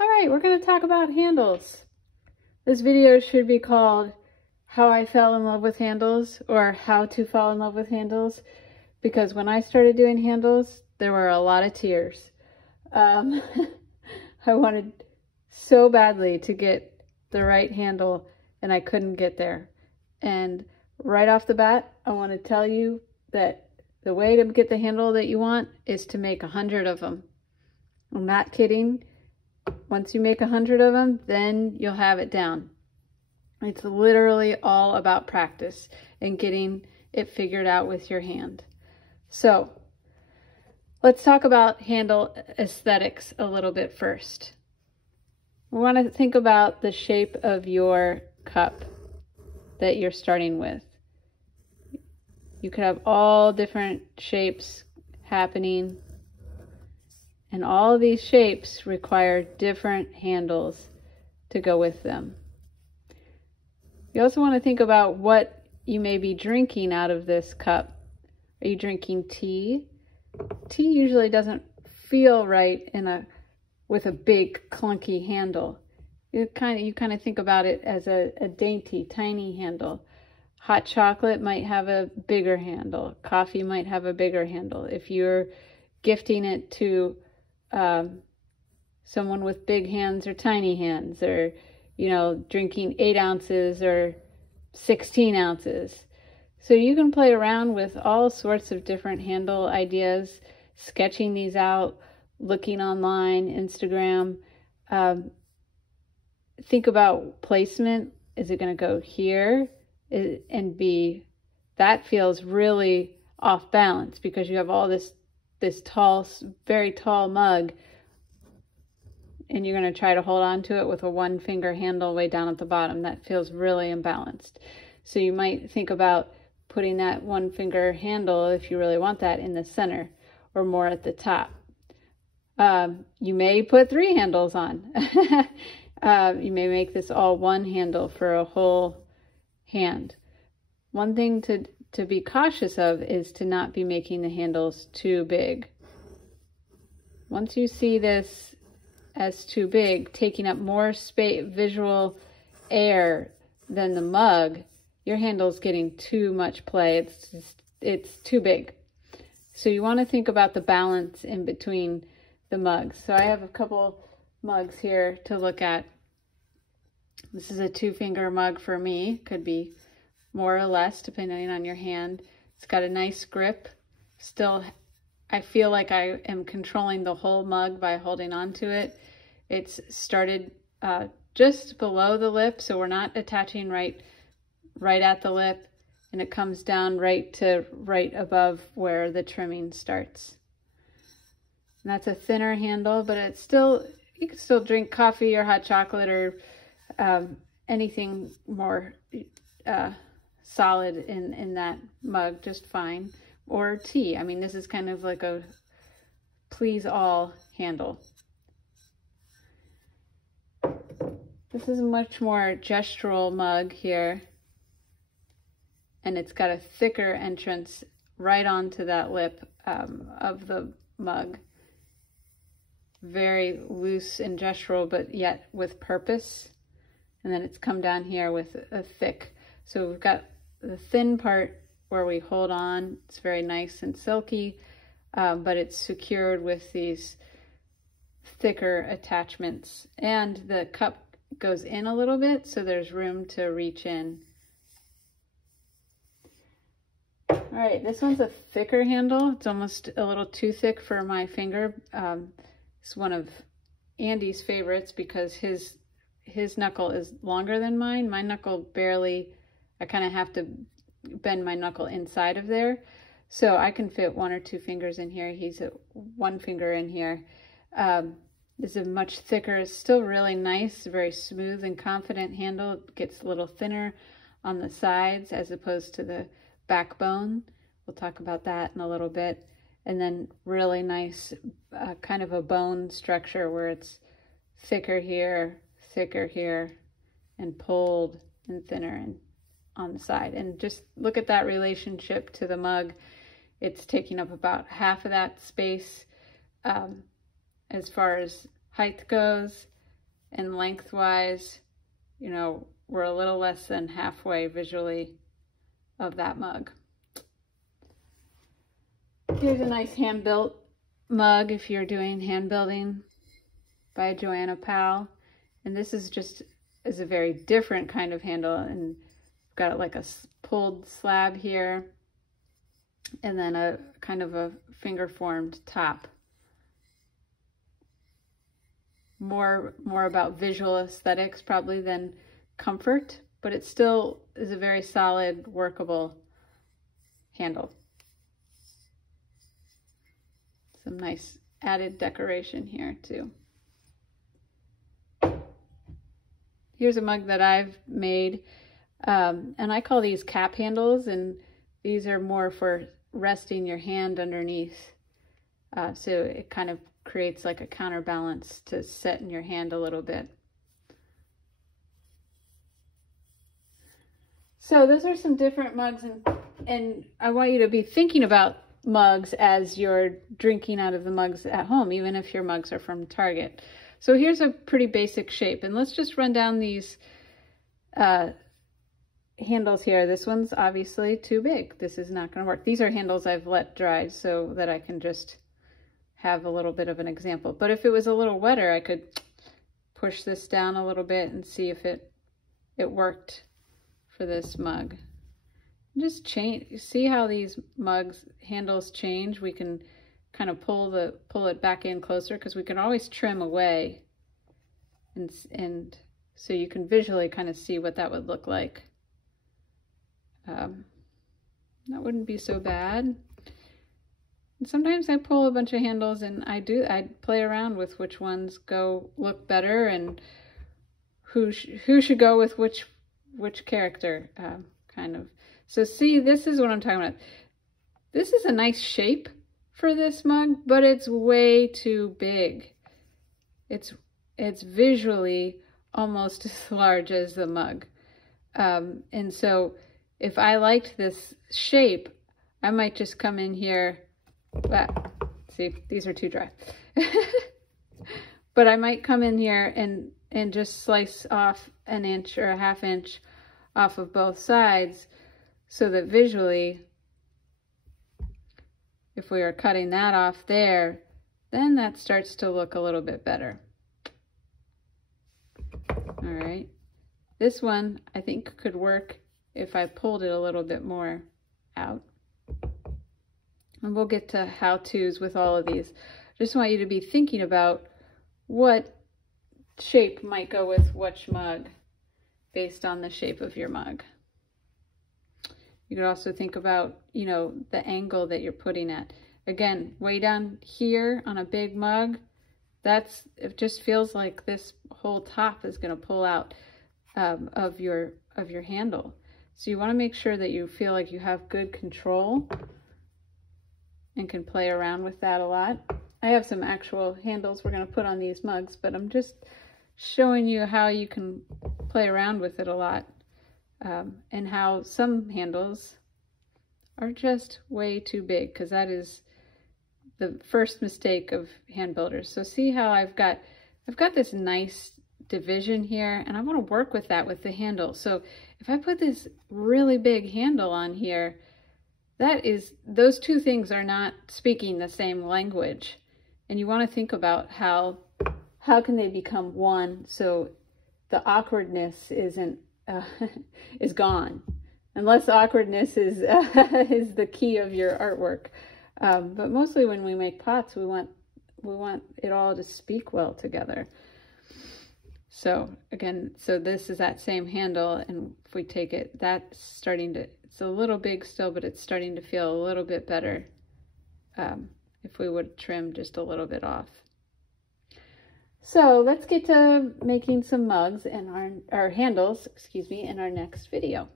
All right, we're going to talk about handles. This video should be called How I Fell in Love with Handles, or How to Fall in Love with Handles, because when I started doing handles, there were a lot of tears. I wanted so badly to get the right handle, and I couldn't get there. And right off the bat, I want to tell you that the way to get the handle that you want is to make 100 of them. I'm not kidding. Once you make 100 of them, then you'll have it down. It's literally all about practice and getting it figured out with your hand. So let's talk about handle aesthetics a little bit first. We want to think about the shape of your cup that you're starting with. You could have all different shapes happening, and all of these shapes require different handles to go with them. You also want to think about what you may be drinking out of this cup. Are you drinking tea? Tea usually doesn't feel right with a big clunky handle. You kind of think about it as a dainty, tiny handle. Hot chocolate might have a bigger handle. Coffee might have a bigger handle. If you're gifting it to someone with big hands or tiny hands, or drinking 8 ounces or 16 ounces. So you can play around with all sorts of different handle ideas, sketching these out, looking online, Instagram. Think about placement. Is it going to go here and be, that feels really off balance because you have all this tall, very tall mug, and you're going to try to hold on to it with a 1-finger handle way down at the bottom. That feels really imbalanced. So you might think about putting that 1-finger handle, if you really want that, in the center or more at the top. You may put 3 handles on. You may make this all 1 handle for a whole hand. One thing to be cautious of is to not be making the handles too big. Once you see this as too big, taking up more space, visual air than the mug, your handle's getting too much play. It's too big. So you want to think about the balance in between the mugs. So I have a couple mugs here to look at. This is a 2-finger mug for me. Could be more or less depending on your hand. It's got a nice grip. Still, I feel like I am controlling the whole mug by holding on to it. It's started just below the lip, so we're not attaching right at the lip, and it comes down right above where the trimming starts. And that's a thinner handle, but it's still, you can still drink coffee or hot chocolate or anything more solid in that mug just fine, or tea. I mean, this is kind of like a please all handle. This is a much more gestural mug here, and it's got a thicker entrance right onto that lip of the mug. Very loose and gestural, but yet with purpose. And then it's come down here with a thick. So we've got the thin part where we hold on. It's very nice and silky, but it's secured with these thicker attachments. And the cup goes in a little bit, so there's room to reach in. All right, this one's a thicker handle. It's almost a little too thick for my finger. It's one of Andy's favorites because his knuckle is longer than mine. My knuckle barely, I kind of have to bend my knuckle inside of there. So I can fit 1 or 2 fingers in here. He's a 1 finger in here. This is a much thicker, it's still really nice, very smooth and confident handle. It gets a little thinner on the sides as opposed to the backbone. We'll talk about that in a little bit. And then really nice kind of a bone structure where it's thicker here, and pulled and thinner and on the side. And just look at that relationship to the mug. It's taking up about half of that space as far as height goes, and lengthwise, you know, we're a little less than halfway visually of that mug. Here's a nice hand-built mug if you're doing hand building by Joanna Powell. And this is a very different kind of handle, and got like a pulled slab here and then a kind of a finger formed top. More about visual aesthetics probably than comfort, but it still is a very solid, workable handle. Some nice added decoration here too. Here's a mug that I've made, and I call these cap handles, and these are more for resting your hand underneath. So it kind of creates like a counterbalance to set in your hand a little bit. So those are some different mugs, and I want you to be thinking about mugs as you're drinking out of the mugs at home, even if your mugs are from Target. So here's a pretty basic shape, and let's just run down these handles here. This one's obviously too big. This is not going to work. These are handles I've let dry so that I can just have a little bit of an example. But if it was a little wetter, I could push this down a little bit and see if it worked for this mug. Just change, see how these mugs handles change. We can kind of pull it back in closer, because we can always trim away, and so you can visually kind of see what that would look like. That wouldn't be so bad. And sometimes I pull a bunch of handles, and I play around with which ones look better, and who should go with which character, kind of. So see, this is what I'm talking about. This is a nice shape for this mug, but it's way too big. It's visually almost as large as the mug. And so if I liked this shape, I might just come in here. See, these are too dry. But I might come in here and just slice off an inch or a half inch off of both sides, so that visually, if we are cutting that off there, then that starts to look a little bit better. All right. This one I think could work if I pulled it a little bit more out. And we'll get to how-tos with all of these. I just want you to be thinking about what shape might go with which mug based on the shape of your mug. You could also think about, you know, the angle that you're putting at. Again, way down here on a big mug, it just feels like this whole top is going to pull out of your handle. So you want to make sure that you feel like you have good control and can play around with that a lot. I have some actual handles we're going to put on these mugs, but I'm just showing you how you can play around with it a lot. And how some handles are just way too big, because that is the first mistake of hand builders. So see how I've got this nice division here, and I want to work with that with the handle. So if I put this really big handle on here, those two things are not speaking the same language, and you want to think about how can they become one, so the awkwardness is gone, unless awkwardness is is the key of your artwork. But mostly when we make pots, we want it all to speak well together. So again, this is that same handle, and if we take it, it's a little big still, but it's starting to feel a little bit better if we would trim just a little bit off. So let's get to making some mugs and our handles, excuse me, in our next video.